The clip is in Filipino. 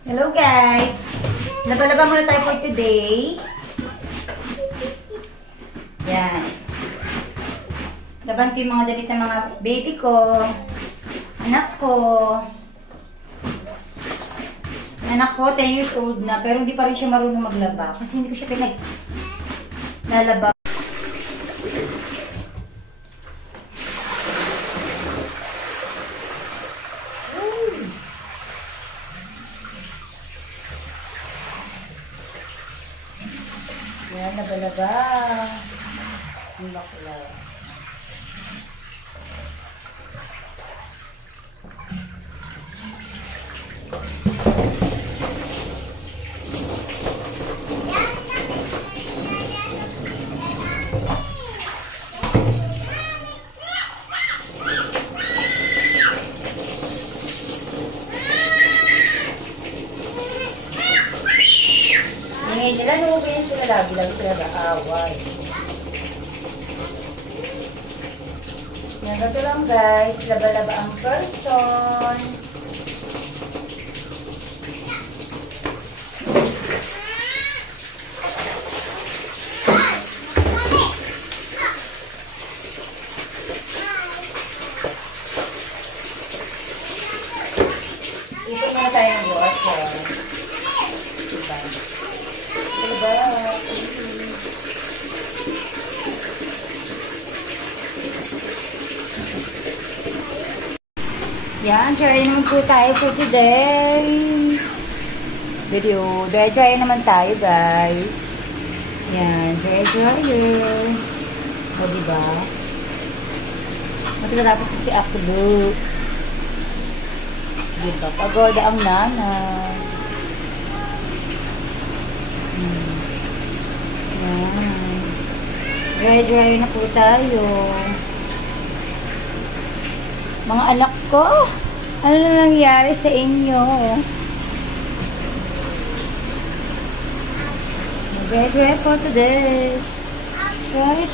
Hello guys! Laba-laba muna tayo for today. Yan. Laban ko yung mga damit ng mga baby ko. Anak ko. Anak ko, 10 years old na, pero hindi pa rin siya marunong maglaba. Kasi hindi ko siya lalaba. Yan, laba-laba. Ang bakla. Ngayon nila, nung sila lagi sila naaway. Yan, ito lang guys. Laba-laba ang person. Ito muna tayo ng water. Diba? Diba? Yan, try naman po tayo for today's video. Dry naman tayo guys. Yan, dryer. O diba? Matapos na si Aklo. Diba? Pagoda ang nanay. Yan. Dry na po tayo. Mga anak ko, ano na nangyari sa inyo? Dry po to this. Try.